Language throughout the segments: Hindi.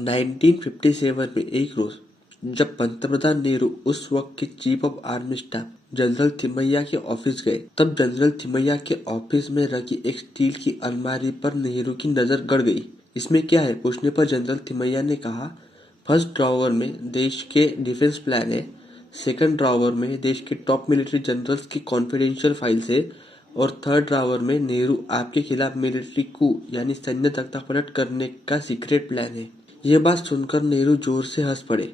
1957 में एक रोज जब पंतप्रधान नेहरू उस वक्त के chief of army staff general Thimayya के ऑफिस गए, तब जनरल थिमैया के ऑफिस में रखी एक स्टील की अलमारी पर नेहरू की नजर गड़ गई। इसमें क्या है पूछने पर जनरल थिमैया ने कहा, फर्स्ट ड्रॉवर में देश के डिफेंस प्लान है, सेकंड ड्रॉवर में देश के टॉप मिलिट्री जनरल्स की कॉन्फिडेंशियल फाइल्स है और थर्ड ड्रॉवर में नेहरू आपके खिलाफ मिलिट्री कू यानी सैन्य तख्तापलट करने का सीक्रेट प्लान है। ये बात सुनकर नेहरू जोर से हंस पड़े,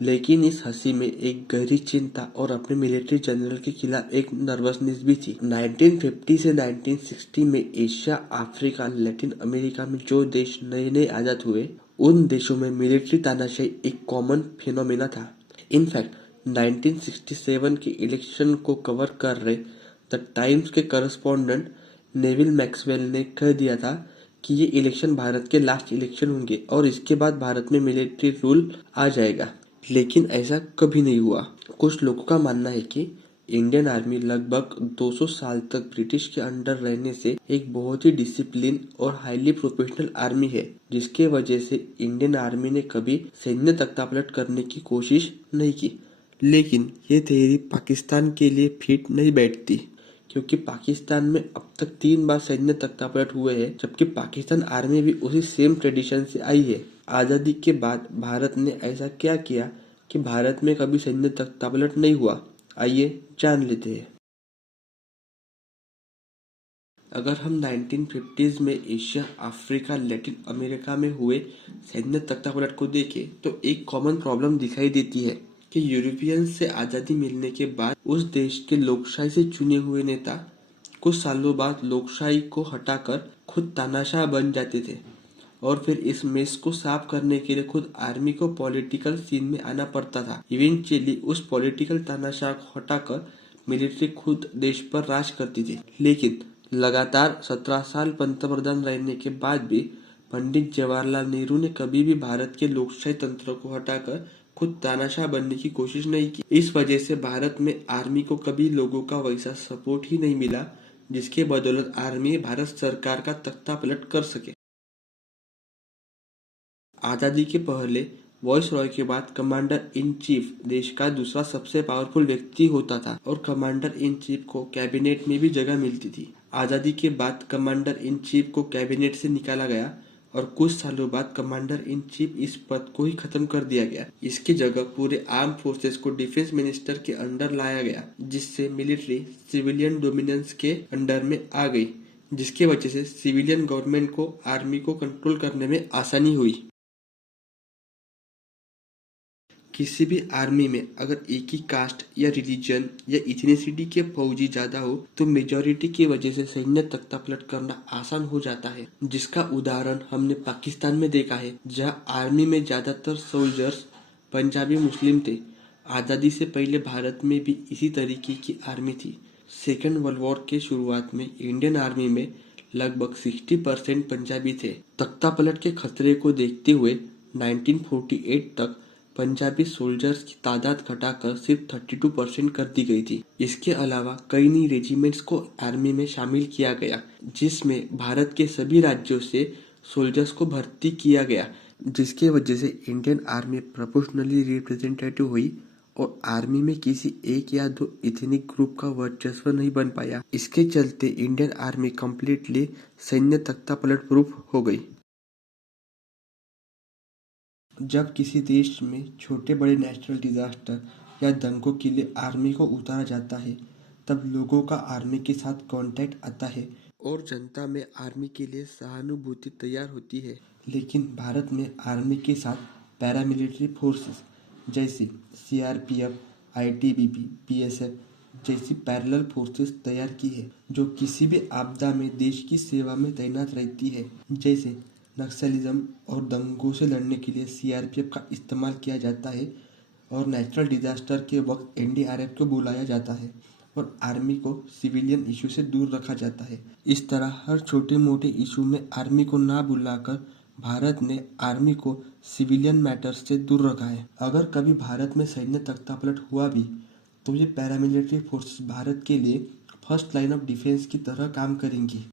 लेकिन इस हंसी में एक गहरी चिंता और अपने मिलिट्री जनरल के खिलाफ एक नर्वसनेस भी थी। 1950 से 1960 में एशिया, अफ्रीका, लैटिन अमेरिका में जो देश नए नए आजाद हुए, उन देशों में मिलिट्री तानाशाही एक कॉमन फिनोमेना था। इनफैक्ट 1967 के इलेक्शन को कवर कर रहे द टाइम्स के करस्पॉन्डेंट नेविल मैक्सवेल ने कह दिया था कि ये इलेक्शन भारत के लास्ट इलेक्शन होंगे और इसके बाद भारत में मिलिट्री रूल आ जाएगा। लेकिन ऐसा कभी नहीं हुआ। कुछ लोगों का मानना है कि इंडियन आर्मी लगभग 200 साल तक ब्रिटिश के अंडर रहने से एक बहुत ही डिसिप्लिन और हाईली प्रोफेशनल आर्मी है, जिसके वजह से इंडियन आर्मी ने कभी सैन्य तख्तापलट करने की कोशिश नहीं की। लेकिन ये थ्योरी पाकिस्तान के लिए फिट नहीं बैठती, क्योंकि पाकिस्तान में अब तक 3 बार सैन्य तख्तापलट हुए हैं, जबकि पाकिस्तान आर्मी भी उसी सेम ट्रेडिशन से आई है। आजादी के बाद भारत ने ऐसा क्या किया कि भारत में कभी सैन्य तख्तापलट नहीं हुआ? आइए जान लेते हैं। अगर हम 1950s में एशिया, अफ्रीका, लैटिन अमेरिका में हुए सैन्य तख्तापलट को देखें तो एक कॉमन प्रॉब्लम दिखाई देती है कि यूरोपियन से आज़ादी मिलने के बाद उस देश के लोकशाही से चुने हुए नेता कुछ सालों बाद लोकशाही को हटाकर खुद तानाशाह बन जाते थे और फिर इस मेस को साफ करने के लिए खुद आर्मी को पॉलिटिकल सीन में आना पड़ता था। इवेंचुअली उस पॉलिटिकल तानाशाह को हटाकर मिलिट्री खुद देश पर राज करती थी। लेकिन लगातार 17 साल पंतप्रधान रहने के बाद भी पंडित जवाहरलाल नेहरू ने कभी भी भारत के लोकशाही तंत्र को हटाकर खुद तानाशाह बनने की कोशिश नहीं की। इस वजह से भारत में आर्मी को कभी लोगों का वैसा सपोर्ट ही नहीं मिला जिसके बदौलत आर्मी भारत सरकार का तख्तापलट कर सके। आजादी के पहले वायसरॉय के बाद कमांडर इन चीफ देश का दूसरा सबसे पावरफुल व्यक्ति होता था और कमांडर इन चीफ को कैबिनेट में भी जगह मिलती थी। आजादी के बाद कमांडर इन चीफ को कैबिनेट से निकाला गया और कुछ सालों बाद कमांडर इन चीफ इस पद को ही खत्म कर दिया गया। इसकी जगह पूरे आर्म फोर्सेस को डिफेंस मिनिस्टर के अंडर लाया गया, जिससे मिलिट्री सिविलियन डोमिनेंस के अंडर में आ गई, जिसकी वजह से सिविलियन गवर्नमेंट को आर्मी को कंट्रोल करने में आसानी हुई। किसी भी आर्मी में अगर एक ही कास्ट या रिलीजन या इथनिसिटी के फौजी ज्यादा हो तो मेजॉरिटी की वजह से सैन्य तख्तापलट करना आसान हो जाता है, जिसका उदाहरण हमने पाकिस्तान में देखा है, जहां आर्मी में ज्यादातर सोल्जर्स पंजाबी मुस्लिम थे। आज़ादी से पहले भारत में भी इसी तरीके की आर्मी थी। सेकेंड वर्ल्ड वॉर के शुरुआत में इंडियन आर्मी में लगभग 60% पंजाबी थे। तख्तापलट के खतरे को देखते हुए 1948 तक पंजाबी सोल्जर्स की तादाद घटाकर सिर्फ 32% कर दी गई थी। इसके अलावा कई नई रेजिमेंट्स को आर्मी में शामिल किया गया, जिसमें भारत के सभी राज्यों से सोल्जर्स को भर्ती किया गया, जिसके वजह से इंडियन आर्मी प्रोपोर्शनली रिप्रेजेंटेटिव हुई और आर्मी में किसी एक या दो इथनिक ग्रुप का वर्चस्व नहीं बन पाया। इसके चलते इंडियन आर्मी कम्प्लीटली सैन्य तख्तापलट प्रूफ हो गई। जब किसी देश में छोटे बड़े नेचुरल डिजास्टर या दंगों के लिए आर्मी को उतारा जाता है, तब लोगों का आर्मी के साथ कांटेक्ट आता है और जनता में आर्मी के लिए सहानुभूति तैयार होती है। लेकिन भारत में आर्मी के साथ पैरामिलिट्री फोर्सेस जैसे सीआरपीएफ, आईटीबीपी, बीएसएफ जैसी पैरेलल फोर्सेस तैयार की है, जो किसी भी आपदा में देश की सेवा में तैनात रहती है। जैसे नक्सलिज्म और दंगों से लड़ने के लिए सीआरपीएफ का इस्तेमाल किया जाता है और नेचुरल डिजास्टर के वक्त एनडीआरएफ को बुलाया जाता है और आर्मी को सिविलियन इशू से दूर रखा जाता है। इस तरह हर छोटे मोटे इशू में आर्मी को ना बुलाकर भारत ने आर्मी को सिविलियन मैटर्स से दूर रखा है। अगर कभी भारत में सैन्य तख्तापलट हुआ भी तो ये पैरामिलिट्री फोर्सेस भारत के लिए फर्स्ट लाइन ऑफ डिफेंस की तरह काम करेंगी।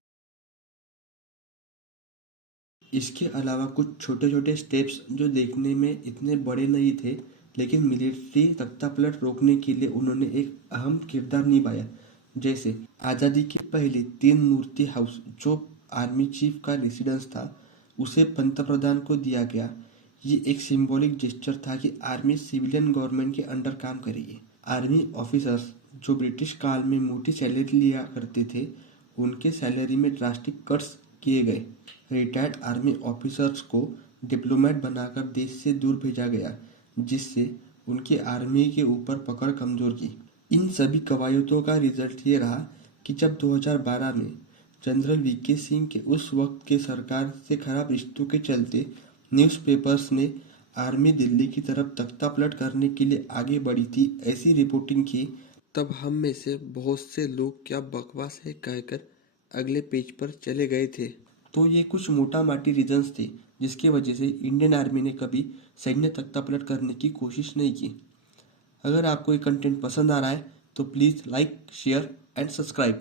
इसके अलावा कुछ छोटे छोटे स्टेप्स जो देखने में इतने बड़े नहीं थे, लेकिन मिलिट्री तख्तापलट रोकने के लिए उन्होंने एक अहम किरदार निभाया। जैसे आज़ादी के पहले तीन मूर्ति हाउस जो आर्मी चीफ का रेसिडेंस था उसे पंतप्रधान को दिया गया। ये एक सिंबॉलिक जेस्चर था कि आर्मी सिविलियन गवर्नमेंट के अंडर काम करेगी। आर्मी ऑफिसर्स जो ब्रिटिश काल में मोटी सैलरी लिया करते थे, उनके सैलरी में ड्रास्टिक कट्स किए गए। रिटायर्ड आर्मी ऑफिसर्स को डिप्लोमेट बनाकर देश से दूर भेजा गया, जिससे उनकी आर्मी के ऊपर पकड़ कमजोर की। इन सभी कवायदों का रिजल्ट ये रहा कि जब 2012 में जनरल वीके सिंह के उस वक्त के सरकार से खराब रिश्तों के चलते न्यूज़पेपर्स ने आर्मी दिल्ली की तरफ तख्तापलट करने के लिए आगे बढ़ी थी ऐसी रिपोर्टिंग की, तब हम में से बहुत से लोग क्या बकवास है कहकर अगले पेज पर चले गए थे। तो ये कुछ मोटा माटी रीजंस थे जिसकी वजह से इंडियन आर्मी ने कभी सैन्य तख्तापलट करने की कोशिश नहीं की। अगर आपको ये कंटेंट पसंद आ रहा है तो please like, share and subscribe.